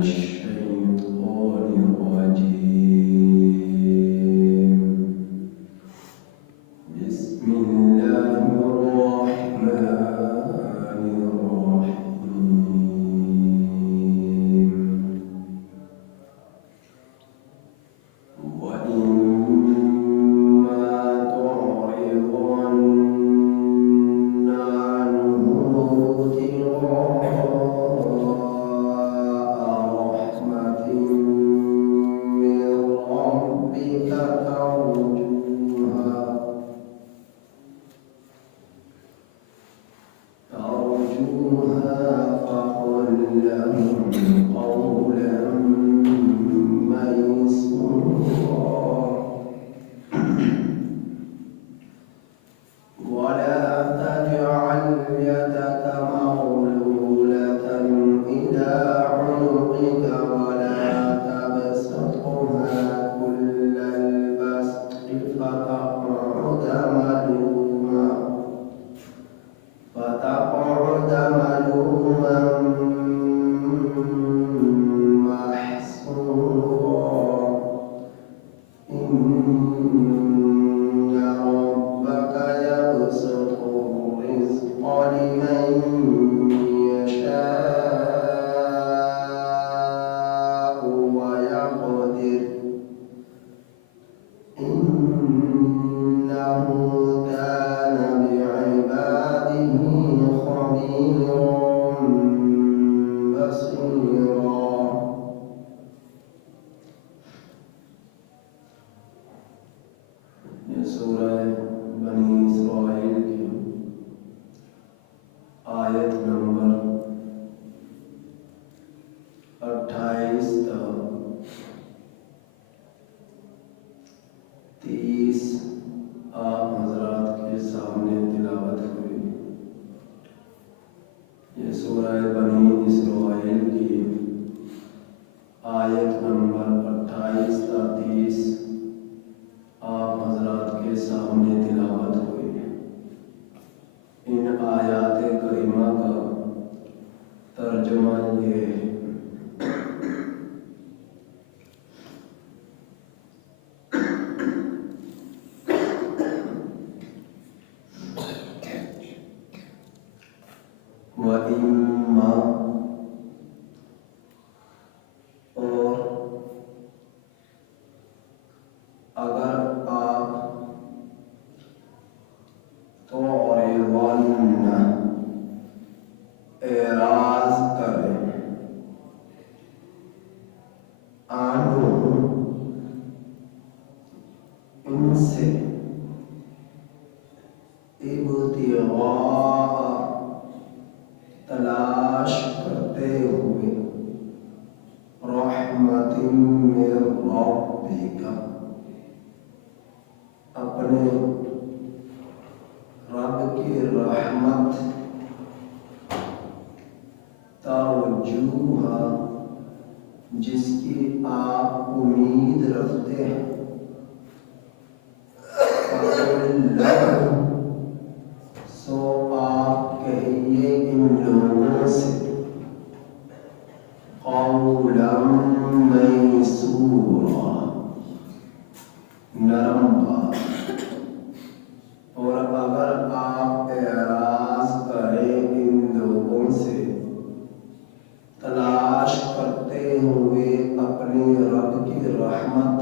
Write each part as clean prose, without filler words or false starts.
الشيطان الرجيم بسم الله الرحمن الرحيم وإما تعرضن عنهم ابتغاء رحمة من ربك ترجوها فقل لهم قولا ميسورا ولا تجعل يدك مغلولة إلى عنقك ولا تبسطها كل البسط فتقعد ملوما محسورا إن ربك يبسط الرزق لمن يشاء ويقدر إنه كان بعباده خبيرا بصيرا. یہ سورہ بنی اسرائیل کی آیت نمبر 28 تا 30 آپ حضرات کے سامنے تلاوت ہوئی. یہ سورہ بنی اسرائیل کی آیت نمبر 28 تا 30 آپ حضرات کے سامنے تلاوت ہوئی. ان آیات کریمہ کا ترجمہ یہ ہے وَإِمَّا اور اگر آپ تعرضن اعراض کریں عنہم ان سے ابتغاء تلاش کرتے ہوئے رحمت من ربک اپنے رب کی رحمت ترجوها جس کی آپ امید رکھتے ہیں فقل لهم سو آپ کہیے ان لوگوں سے قولا میسورا نرم بات. اور اگر آپ اعراض کریں ان لوگوں سے تلاش کرتے ہوئے اپنی رب کی رحمت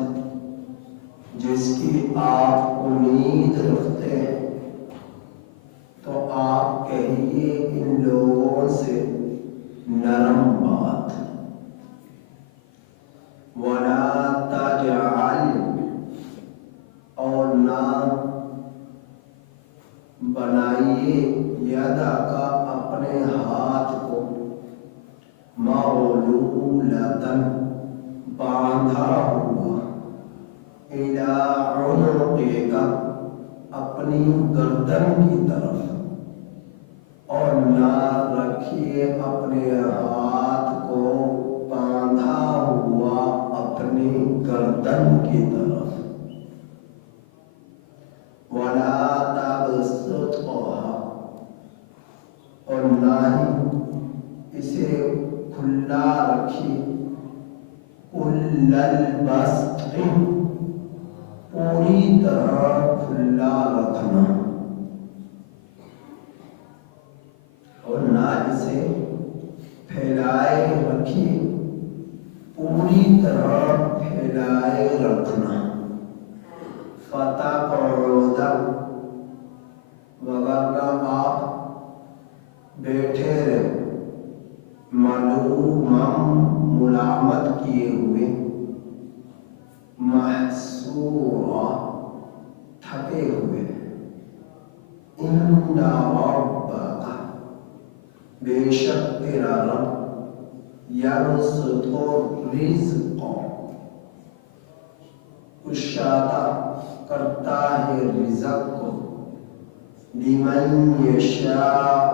جس کی آپ امید رکھتے ہیں تو آپ کہیے ان لوگوں سے نرم بات. وَلَا تَجْعَلْ اور نہ بنائیے یدا کا اپنے ہاتھ کو مغلولتاً باندھا ہوا اِلیٰ عنقک اپنی گردن کی طرف اور نہ رکھیے اپنے ہاتھ کو باندھا ہوا اپنی گردن کی طرف. وَلَا تَبْسُطْهَا اور نہ ہی اسے کھلا رکھی کل البسط پوری طرح کھلا رکھنا اور نہ اسے پھیلائے رکھیے، پوری طرح پھیلائے رکھنا۔ فتقعد وگرنہ آپ بیٹھے رہے ملومم ملامت کیے ہوئے، محسورا تھکے ہوئے۔ ان ربک بے شک تیرا رب یبسط الرزق کشادہ کرتا ہے رزق کو، لمن یشاء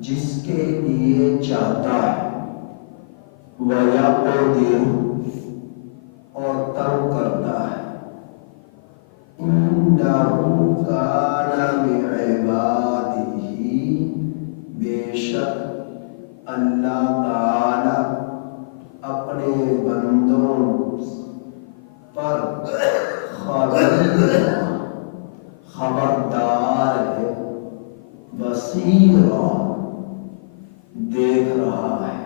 جس کے لیے چاہتا ہے، وَيَقْدِرُ اور تنگ کرتا ہے۔ إِنَّهُ كَانَ بِعِبَادِهِ بے شک اللہ تعالی اپنے بندوں پر خبردار ہے، بصیر دیکھ رہا ہے۔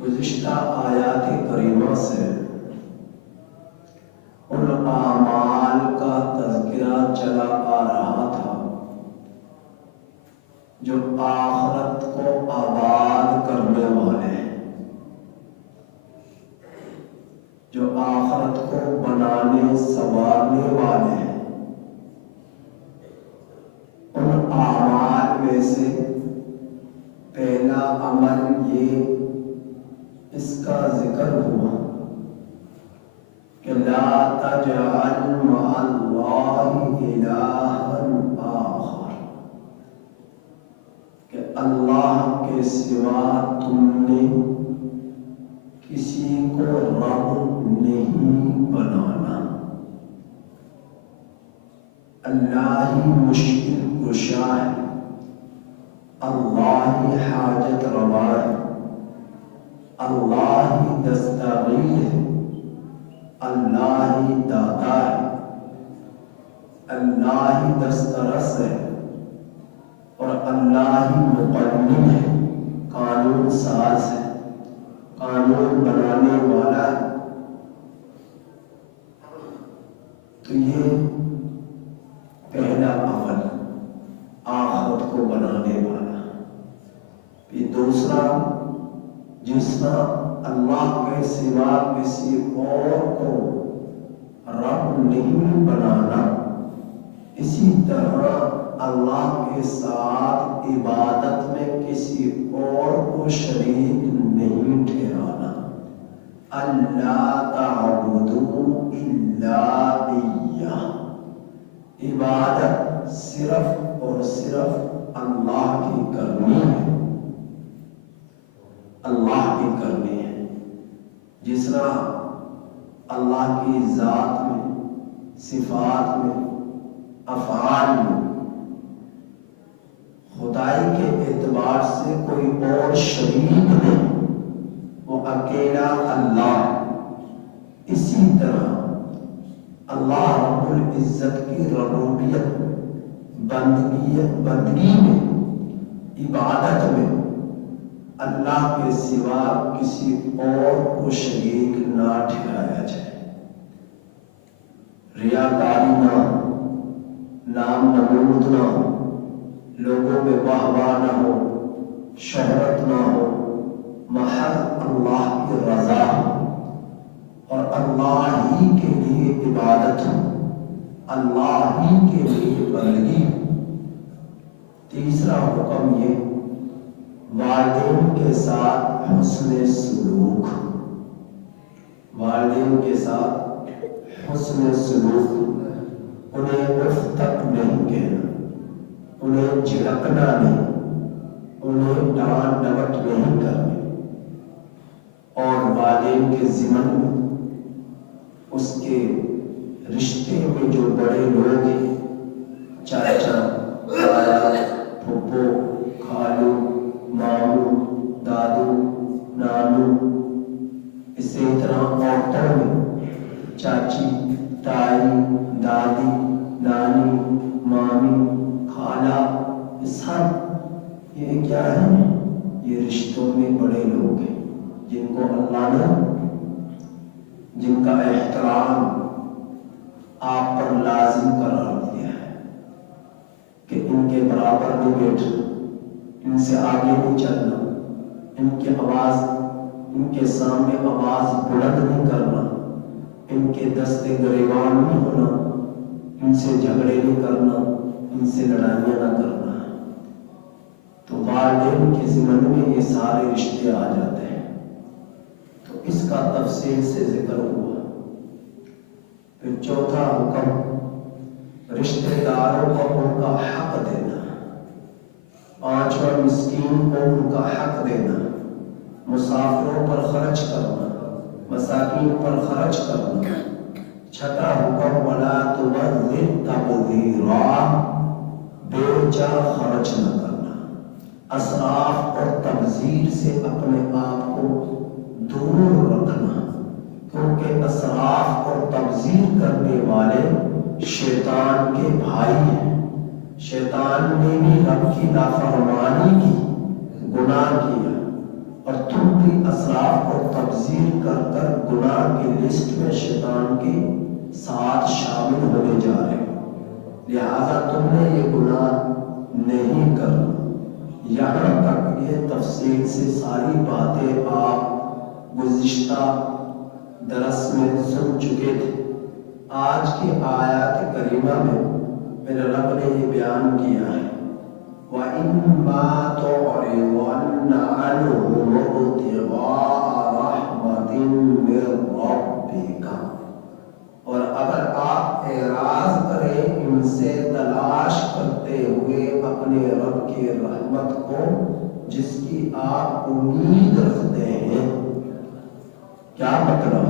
گزشتہ آیات کریمہ سے ان اعمال کا تذکرہ چلا آ رہا تھا جو آخرت کو آباد کرنے والے ہیں، جو آخرت کو بنانے سنوارنے والے ہیں۔ ان اعمال میں سے پہلا عمل یہ اس کا ذکر ہوا کہ لا تجعل مع اللہ الہا آخر، کہ اللہ کے سوا تم نے کسی کو رب نہیں بنانا۔ اللہ ہی مشکل کشا ہے، اللہ ہی حاجت روا ہے، اللہ ہی دستگیر ہے، اللہ ہی داتا ہے، اللہ ہی دسترس ہے، اور اللہ ہی مقنن ہے، قانون ساز ہے، قانون بنانے والا ہے۔ تو یہ پہلا عمل آخرت کو بنانے والا۔ پھر دوسرا، جس طرح اللہ کے سوا کسی اور کو رب نہیں بنانا، اسی طرح اللہ کے ساتھ عبادت میں کسی اور کو شریک نہیں ٹھہرانا۔ اللہ تعبدوا الا ایاہ، عبادت صرف اور صرف اللہ کی کرنی ہے، اللہ کی کرنی ہے۔ جس طرح اللہ کی ذات میں، صفات میں، افعال میں خدائی کے اعتبار سے کوئی اور شریک نہیں، وہ اکیلا اللہ ہے۔ اسی طرح اللہ رب العزت کی ربوبیت، بندگی میں، عبادت میں اللہ کے سوا کسی اور کو شریک نہ ٹھہرایا جائے۔ ریاکاری نہ ہو، نام نمود نہ ہو، لوگوں میں واہ واہ نہ ہو، شہرت نہ ہو، محض اللہ کی رضا ہو اور اللہ ہی کے لیے عبادت ہو، اللہ ہی کے لیے بندگی ہو۔ تیسرا حکم یہ، والدین کے ساتھ حسن سلوک، والدین کے ساتھ حسن سلوک، انہیں اف تک نہیں کہنا، انہیں جھڑکنا نہیں، انہیں ڈانٹ ڈپٹ نہیں کرنی، اور والدین کے ضمن میں اس کے رشتے میں جو بڑے لوگ ہیں، چاچا، تایا، کیا ہیں؟ یہ رشتوں میں بڑے لوگ ہیں جن کو اللہ نے، جن کا احترام آپ پر لازم قرار دیا ہے کہ ان کے برابر نہیں بیٹھنا، ان سے آگے نہیں چلنا، ان کی آواز، ان کے سامنے آواز بلند نہیں کرنا، ان کے دستے گریبان نہیں ہونا، ان سے جھگڑے نہیں کرنا، ان سے لڑائیاں نہ کرنا۔ تو والدین کے ضمن میں یہ سارے رشتے آ جاتے ہیں، تو اس کا تفصیل سے ذکر ہوا۔ پھر چوتھا حکم، رشتے داروں کو ان کا حق دینا، پانچواں مسکین کو ان کا حق دینا، مسافروں پر خرچ کرنا، مساکین پر خرچ کرنا۔ چھٹا حکم، ولا تبذر تبذیرا، بے جا خرچ نہ کرنا، اسراف اور تبذیر سے اپنے آپ کو دور رکھنا، کیونکہ اسراف اور تبذیر کرنے والے شیطان کے بھائی ہیں۔ شیطان نے بھی رب کی نافرمانی کی، گناہ کیا، اور تم بھی اسراف اور تبذیر کر کر گناہ کی لسٹ میں شیطان کے ساتھ شامل ہونے جا رہے ہو، لہذا تم نے یہ گناہ نہیں کرنا۔ یہاں تک یہ تفصیل سے ساری باتیں آپ گزشتہ درس میں سن چکے تھے۔ آج کی آیات کریمہ میں میرے رب نے یہ بیان کیا ہے، وَإِمَّا تُعْرِضَنَّ عَنْهُمُ ابْتِغَاءَ رَحْمَةٍ مِّن رَّبِّكَ، اور اگر آپ اعراض کریں ان سے تلاش کرتے ہوئے اپنے رب کی رحمت کو جس کی آپ امید رکھتے ہیں، کیا مطلب؟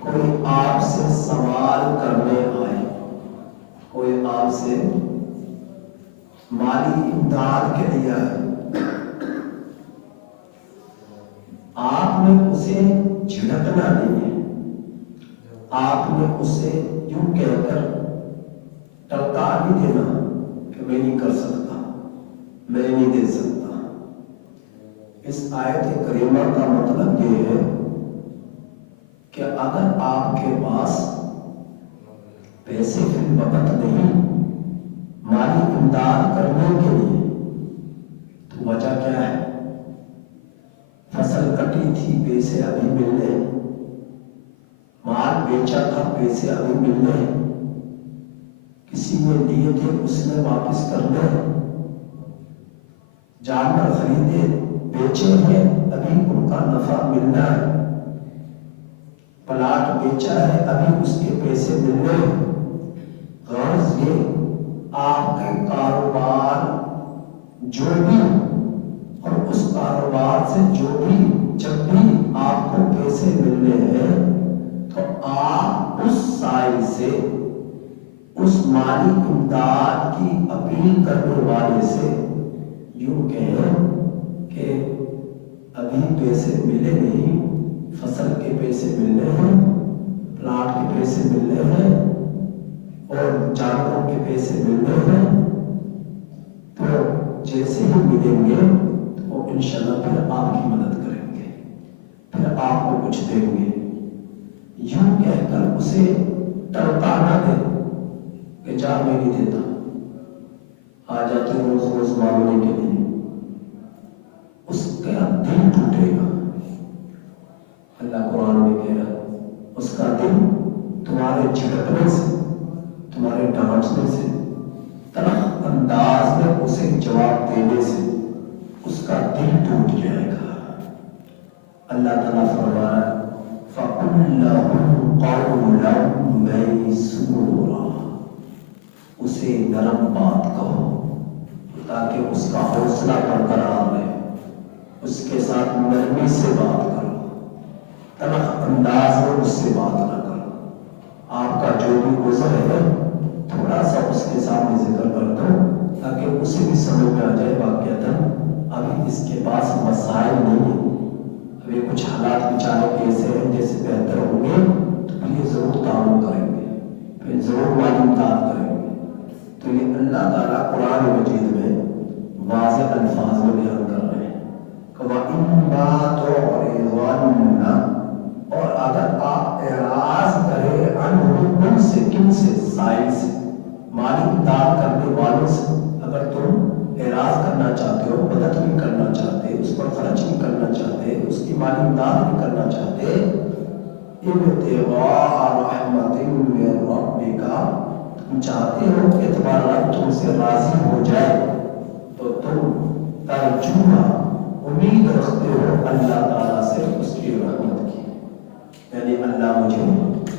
کوئی آپ سے سوال کرنے آئے، کوئی آپ سے مالی امداد کے لیے آئے، آپ نے اسے جھڑکنا نہیں ہے، آپ نے اسے یوں کہہ کر ٹلکا نہیں دینا کہ میں نہیں کر سکتا، میں نہیں دے سکتا۔ اس آیت کریمہ کا مطلب یہ ہے کہ اگر آپ کے پاس پیسے فی الوقت نہیں مالی امداد کرنے کے لیے، تو وجہ کیا ہے؟ فصل کٹی تھی، پیسے ابھی ملنے، مال بیچا تھا، پیسے ابھی ملنے، کسی نے لیے تھے اس نے واپس کرنے، جانور خریدے بیچے ہیں ابھی ان کا نفع ملنا ہے، پلاٹ بیچا ہے ابھی اس کے پیسے ملنے ہیں۔ غرض یہ آپ کے کاروبار جو بھی اور اس کاروبار سے جو بھی جب بھی آپ کو پیسے ملنے ہیں تو آپ اس سائل سے، اس مالی امداد کی اپیل کرنے والے سے یوں کہیں کہ ابھی پیسے ملے نہیں، فصل کے پیسے ملنے ہیں، پلاٹ کے پیسے ملنے ہیں اور جانوروں کے پیسے ملنے ہیں، تو جیسے ہی ملیں گے تو وہ انشاءاللہ پھر آپ کی مدد کریں گے، پھر آپ کو کچھ دیں گے۔ یوں کہہ کر اسے ٹلکانا دے کہ جا میں نہیں دیتا، آ جاتے روز روز مانگنے کے لیے، اس کا دل ٹوٹے گا۔ اللہ قرآن میں کہہ رہا ہے اس کا دل تمہارے جھڑکنے سے، تمہارے ڈانٹنے سے، تلخ انداز میں اسے جواب دینے سے اس کا دل ٹوٹ جائے گا۔ اللہ تعالیٰ فرما رہا ہے فَقُلْ لَهُمْ قَوْلًا مَيْسُورًا، اسے نرم بات کہو تاکہ اس کا حوصلہ برقرار رہے، اس کے ساتھ نرمی سے بات کرو، تلخ انداز میں اس سے بات نہ کرو۔ آپ کا جو بھی گزر ہے تھوڑا سا اس کے سامنے ذکر کر دو تاکہ اسے بھی سمجھ میں آ جائے واقعتاً ابھی اس کے پاس مسائل نہیں ہیں، ابھی کچھ حالات بیچارے ایسے ہیں جیسے بہتر ہوں گے تو پھر یہ ضرور تعاون کریں گے، پھر ضرور مالی امداد کریں گے۔ تو یہ اللہ تعالیٰ قرآن مجید میں واضح الفاظ میں بیان کر رہے ہیں کہ وَإِمَّا تُعْرِضَنَّ، اور اگر آپ اعراض کریں عنہم، ان سے، کن سے؟ سائل سے، مالی امداد کرنے والوں سے، اگر تم اعراض کرنا چاہتے ہو، مدد نہیں کرنا چاہتے، اس پر خرچ نہیں کرنا چاہتے، اس کی مالی امداد نہیں کرنا چاہتے، ابتغاء رحمت من ربک، تم چاہتے ہو کہ تمہارا رب تم سے راضی ہو جائے، تو تم ترجوها، امید رکھتے ہو اللہ تعالیٰ سے اس کی رحمت کی، یعنی اللہ مجھے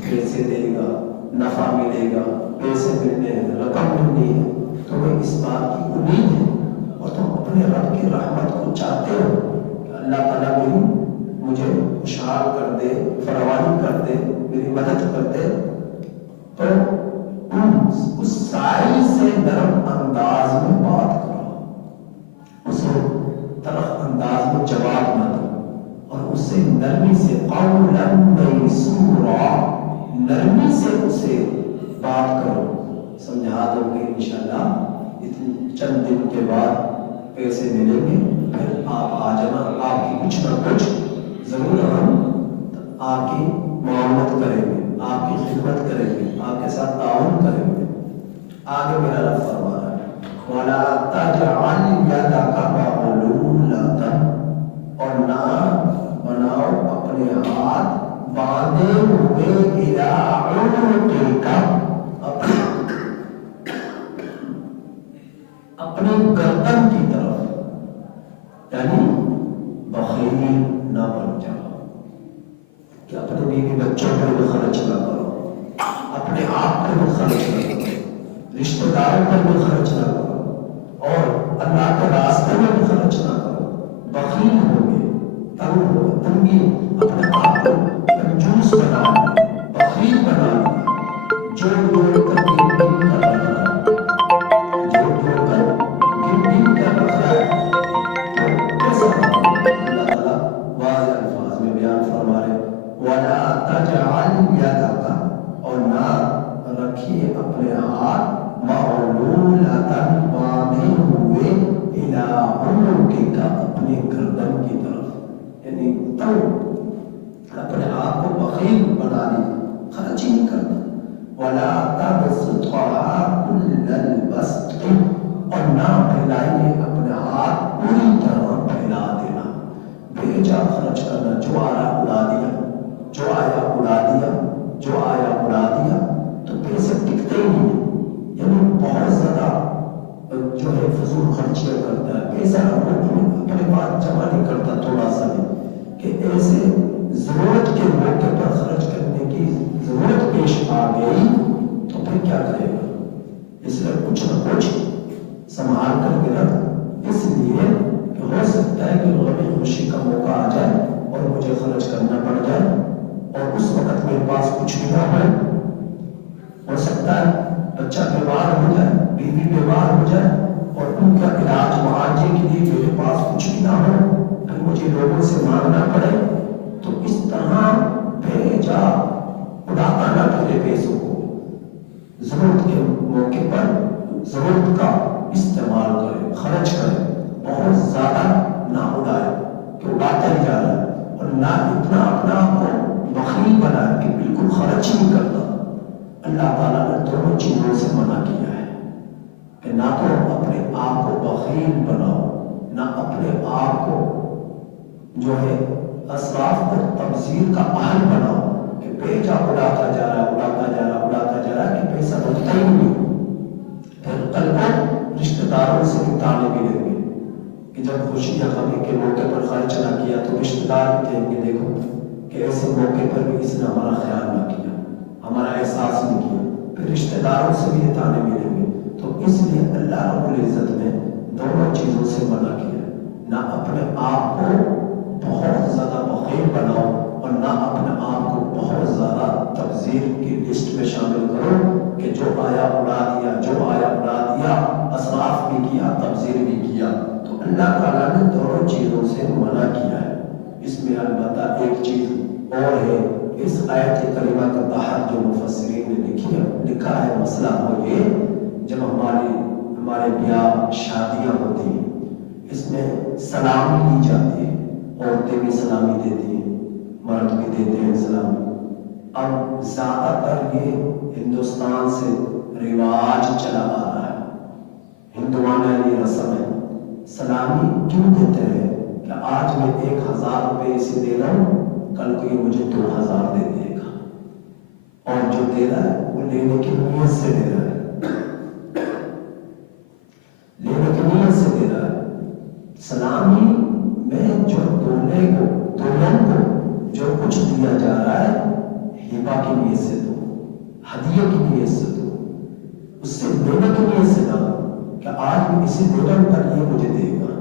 پیسے دے گا، نفع ملے گا، پیسے ملنے ہیں، رقم ملنی ہے، تمہیں اس بات کی امید ہے، اور تم اپنے رب کی رحمت کو چاہتے ہو کہ اللہ تعالیٰ مجھے خوشحال کر دے، فراوانی کر دے، میری مدد کر دے، تو اس سائل سے نرم انداز میں بات کرو، اسے تلخ انداز میں جواب نہ دو، اور اسے نرمی سے، قولا میسورا، نرمی سے اسے بات کرو۔ سمجھا دو گے انشاءاللہ چند دن کے بعد پیسے ملیں گے، پھر آپ آ جانا، آپ کی کچھ نہ کچھ ضرور ہم آپ کی معاونت کریں گے، آپ کی خدمت کریں گے، آپ کے ساتھ تعاون کریں گے۔ آگے میرا رب فرما رہا ہے وَلَا تَجْعَلْ يَدَكَ مَغْلُولَةً، اور نہ بناؤ اپنے ہاتھ باندھے ہوئے إِلَىٰ عُنُقِكَ، اپنے گردن کی طرف، یعنی بخیل نہ بن جاؤ کہ اپنے بیوی بچوں پر بھی خرچ نہ کرو، اپنے آپ پر بھی خرچ نہ کرو، رشتہ داروں پر بھی خرچ نہ کرو، اور اللہ کے راستے میں بھی خرچ نہ کرو، بخیل ہو گے، تنگ ہو، تنگی، اپنے آپ کو کنجوس بنا لیا، بخیل بنا لیا، جوڑ جوڑ کر گن گن کر رکھ رہا ہے، جوڑ جوڑ کر گن گن کر رکھ رہا ہے، تو کیسا بنا؟ اللہ تعالیٰ واضح الفاظ میں بیان فرما رہے وَلَا تَجْعَلْ يَدَكَ، اور نہ رکھیے اپنے ہاتھ مَغْلُولَةً، باندھے ہوئے إِلَىٰ عُنُقِكَ، اپنے گردن کی طرف، یعنی تنگ، اپنے آپ کو بخیل بنا لیا، خرچ ہی نہیں کرنا۔ وَلَا تَبْسُطْهَا كُلَّ الْبَسْطِ، اور نہ پھیلائیے اپنے ہاتھ پوری طرح پھیلا دینا، بے جا خرچ کرنا، جو آیا اڑا دیا، جو آیا اڑا دیا، جو آیا اڑا دیا، تو پیسے ٹکتے ہی نہیں، یعنی بہت زیادہ جو ہے فضول خرچیاں کرتا ہے، پیسہ اپنے پاس جمع نہیں کرتا تھوڑا سا بھی، کہ ایسے ضرورت کے موقع پر خرچ کرنے کی ضرورت پیش آ گئی تو پھر کیا کرے گا؟ اس لیے کچھ نہ کچھ سنبھال کر کے رکھ، اس لیے کہ ہو سکتا ہے کہ غمی خوشی کا موقع آ جائے اور مجھے خرچ کرنا پڑ جائے، اور اس وقت میرے پاس کچھ بھی نہ ہو سکتا ہے بچہ بیمار ہو جائے، بیوی بیمار ہو جائے، اور ان کا علاج معالجے کے لیے میرے پاس کچھ بھی نہ ہو، پھر مجھے لوگوں سے مانگنا پڑے، تو اس طرح بے جا اڑاتا نہ پھرے پیسوں کو، ضرورت کے موقع پر ضرورت کا استعمال کرے، خرچ کرے، بہت زیادہ نہ اڑائے کہ اڑاتا ہی جا رہا ہے، اور نہ اتنا اپنا آپ کو بخیل بنائے کہ بالکل خرچ نہیں کرتا۔ اللہ تعالیٰ نے دونوں چیزوں سے منع کیا ہے کہ نہ تو اپنے آپ کو بخیل بناؤ، نہ اپنے آپ کو جو ہے اسراف اور تبذیر کا اہل بناؤ کہ بے جا اڑاتا جا رہا ہے، اڑاتا جا رہا ہے، اڑاتا جا رہا ہے کہ پیسہ بچتا ہی نہیں، پھر کل کو رشتہ داروں سے بھی تانے ملیں گے کہ جب خوشی یا غمی کے موقع پر خرچ نہ کیا تو رشتہ دار بھی کہیں گے دیکھو کہ ایسے موقع پر بھی اس نے ہمارا خیال نہ کیا، ہمارا احساس نہیں کیا، پھر رشتہ داروں سے بھی یہ تانے ملیں گے۔ تو اس لیے اللہ رب العزت نے دونوں چیزوں سے منع کیا، نہ اپنے آپ کو بہت زیادہ بخیل بناؤ، اور نہ اپنے آپ کو بہت زیادہ تبذیر کی لسٹ میں شامل کرو کہ جو آیا اڑا دیا، جو آیا اڑا دیا، اسراف بھی کیا، تبذیر بھی کیا۔ تو اللہ تعالیٰ نے دونوں چیزوں سے منع کیا ہے۔ اس میں البتہ ایک چیز اور ہے، اس آیت کریمہ کے تحت جو مفسرین نے لکھا ہے مسئلہ وہ یہ، جب ہمارے بیاہ شادیاں ہوتی ہیں اس میں سلامی دی جاتی ہے، عورتیں بھی سلامی دیتی ہیں، مرد بھی دیتے ہیں سلامی۔ اب زیادہ تر یہ ہندوستان سے رواج چلا آ رہا ہے، ہندوانہ یہ رسم ہے۔ سلامی کیوں دیتے ہیں کہ آج میں 1000 روپے اسے دے رہا ہوں، کل کو یہ مجھے 2000 دے دے گا، اور جو دے رہا ہے وہ لینے کی نیت سے دے رہا ہے، لینے کی نیت سے دے رہا ہے۔ سلامی میں جو دولہے کو جو کچھ دیا جا رہا ہے، ہبہ کی نیت سے دو، ہدیے کی نیت سے دو، اس سے لینے کی نیت سے نہ دو کہ آج میں اسے دے رہا ہوں کل یہ مجھے دے گا،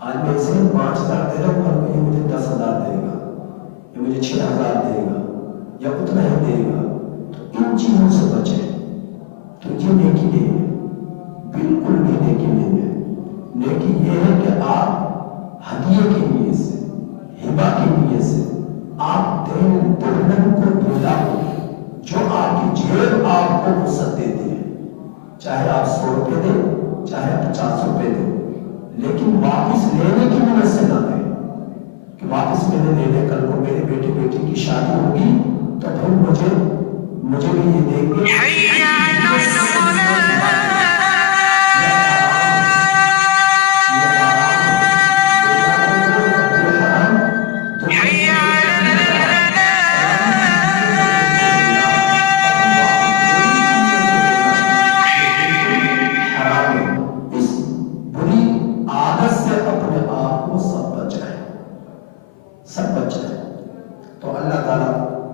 آج میں اسے 5000 دے رہا ہوں کل کو یہ مجھے 10000 دے گا، یہ مجھے 6000 دے گا یا اتنا ہی دے گا۔ تو ان چیزوں سے بچیں، تو یہ نیکی نہیں ہے، بالکل بھی نیکی نہیں ہے۔ نیکی یہ ہے کہ آپ ہدیے کی نیت سے، ہبہ کی نیت سے آپ دلہن کو دولہا کو جو آپ کی جیب آپ کو وسعت دیتی ہے، چاہے آپ 100 روپے دیں چاہے 50 روپے دیں، لیکن واپس لینے کی نیت سے نہ دیں کہ واپس میں نے لینے، کل کو میرے بیٹے بیٹی کی شادی ہوگی تو پھر مجھے بھی یہ دیں گے۔ تو اللہ تعالیٰ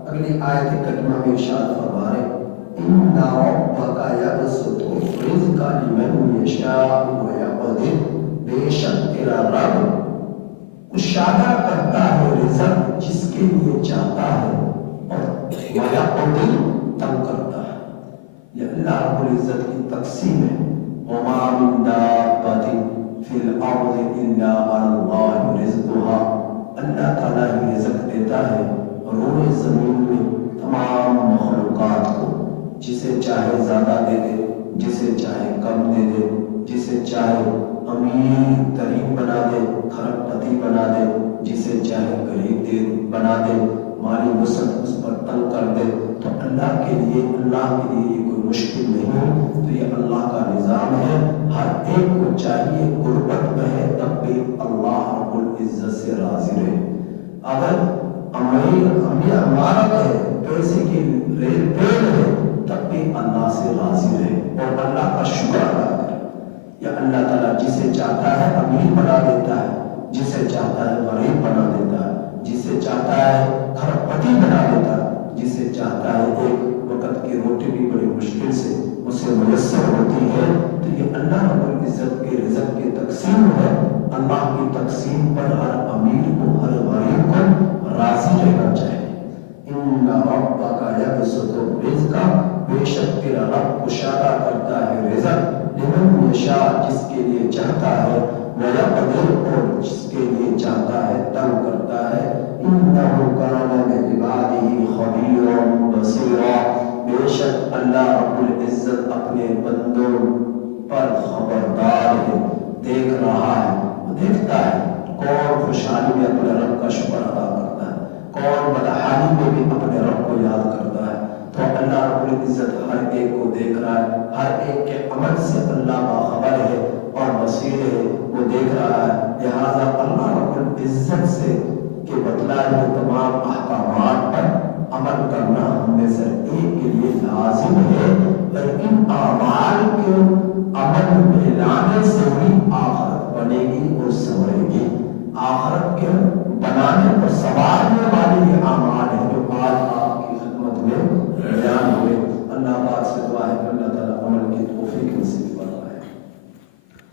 اگلی آیت کریمہ میں ارشاد فرما رہے ان ربک یبسط الرزق لمن یشاء ویقدر، بے شک تیرا رب کشادہ کرتا ہے رزق جس کے لیے چاہتا ہے، اور ویقدر تنگ کرتا ہے۔ یہ اللہ رب العزت کی تقسیم ہے۔ وما من دابۃ فی الارض الا علی اللہ رزقها، اللہ تعالیٰ ہی رزق دیتا ہے روئے زمین میں تمام مخلوقات کو، جسے چاہے زیادہ دے دے، جسے چاہے کم دے دے، جسے چاہے امیر ترین بنا دے، کھرب پتی بنا دے، جسے چاہے غریب بنا دے، مالی وسعت اس پر تنگ کر دے۔ تو اللہ کے لیے یہ کوئی مشکل نہیں، تو یہ اللہ کا نظام ہے۔ ہر ایک کو چاہیے غربت میں ہے تب بھی اللہ رب العزت سے راضی رہے۔ اگر امیر عمارت ہے، پیسے کی ریل پیڑ ہے، تب بھی اللہ سے راضی رہے اور اللہ کا شکر ادا کرے۔ یا اللہ تعالیٰ جسے چاہتا ہے امیر بنا دیتا ہے، جسے چاہتا ہے غریب بنا دیتا ہے، جسے چاہتا ہے کھرب پتی بنا دیتا ہے، جسے چاہتا ہے ایک وقت کی روٹی بھی بڑی مشکل سے اسے میسر ہوتی ہے۔ تو یہ اللہ رب العزت کے رزق کی تقسیم ہے۔ اللہ کی تقسیم پر ہر امیر کو، ہر غریب کو راضی رہنا چاہیے۔ ان ربک یبسط الرزق، بے شک تیرا رب کشادہ کرتا ہے رزق، لمن یشاء جس کے لیے چاہتا ہے، ویقدر اور جس کے لیے چاہتا ہے تنگ کرتا ہے۔ انہ کان بعبادہ خبیرا بصیرا، بے شک اللہ رب العزت اپنے بندوں پر خبردار ہے، دیکھ رہا ہے، وہ دیکھتا ہے کون خوشحالی میں اپنے رب کا شکر ادا کرتا ہے، کون بدحالی میں بھی اپنے رب کو یاد کرتا ہے۔ تو اللہ رب العزت ہر ایک کو دیکھ رہا ہے، ہر ایک کے عمل سے اللہ باخبر ہے اور بصیر ہے، وہ دیکھ رہا ہے۔ لہٰذا اللہ رب العزت سے کہ بتلائے ہوئے تمام احکامات پر عمل کرنا ہم میں سے ایک کے لیے لازم ہے، اور ان اعمال کے عمل میں لانے سے ہی آخرت بنے گی اور سنورے گی۔ آخرت کے بنانے اور سنوارنے والے یہ اعمال ہیں جو آج آپ کی خدمت میں بیان ہوئے۔ اللہ پاک سے دعا ہے کہ اللہ تعالیٰ عمل کی توفیق نصیب